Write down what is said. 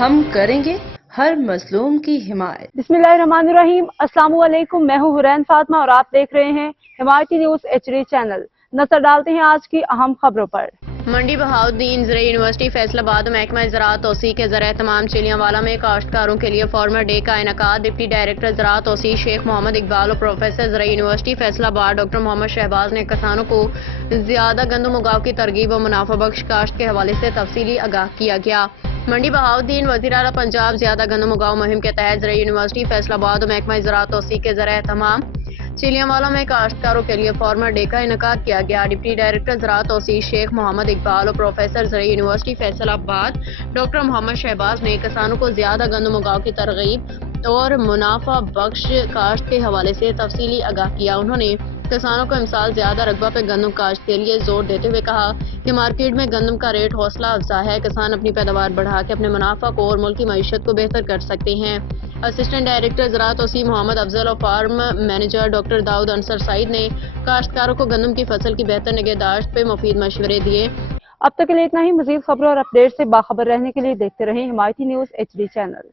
ہم کریں گے ہر مظلوم کی حمایت۔ بسم اللہ الرحمن الرحیم۔ السلام علیکم، میں ہوں حرین فاطمہ اور آپ دیکھ رہے ہیں حمایتی نیوز HD چینل۔ نظر ڈالتے ہیں آج کی اہم خبروں پر۔ منڈی بہاؤالدین زرعی یونیورسٹی فیصل آباد محکمہ زراعت توسیع کے زیر اہتمام چلیانوالہ میں کاشتکاروں کے لیے فارمر ڈے کا انعقاد۔ ڈپٹی ڈائریکٹر زراعت توسیع شیخ محمد اقبال اور پروفیسر زرعی یونیورسٹی فیصل آباد ڈاکٹر محمد شہباز نے کسانوں کو زیادہ گندم اگاؤ کی ترغیب اور منافع بخش کاشت کے حوالے سے تفصیلی آگاہ کیا گیا۔ منڈی بہاؤالدین وزیر اعلیٰ پنجاب زیادہ گندم اگاؤ مہم کے تحت زرعی یونیورسٹی فیصل آباد اور محکمہ زراعت توسیع کے زیر اہتمام چلیانوالہ میں کاشتکاروں کے لیے فارمر ڈے کا انعقاد کیا گیا۔ ڈپٹی ڈائریکٹر زراعت توسیع شیخ محمد اقبال اور پروفیسر زرعی یونیورسٹی فیصل آباد ڈاکٹر محمد شہباز نے کسانوں کو زیادہ گندم اگاؤ کی ترغیب اور منافع بخش کاشت کے حوالے سے تفصیلی آگاہ کیا۔ انہوں نے کسانوں کو امسال زیادہ رقبہ پہ گندم کاشت کے لیے زور دیتے ہوئے کہا کہ مارکیٹ میں گندم کا ریٹ حوصلہ افزا ہے، کسان اپنی پیداوار بڑھا کے اپنے منافع کو اور ملک کی معیشت کو بہتر کر سکتے ہیں۔ اسسٹنٹ ڈائریکٹر زراعت توسیع محمد افضل اور فارم مینیجر ڈاکٹر داؤد انصر سعید نے کاشتکاروں کو گندم کی فصل کی بہتر نگہداشت پہ مفید مشورے دیے۔ اب تک کے لیے اتنا ہی۔ مزید خبروں اور اپڈیٹ سے باخبر رہنے کے لیے دیکھتے رہیں حمایتی نیوز HD چینل۔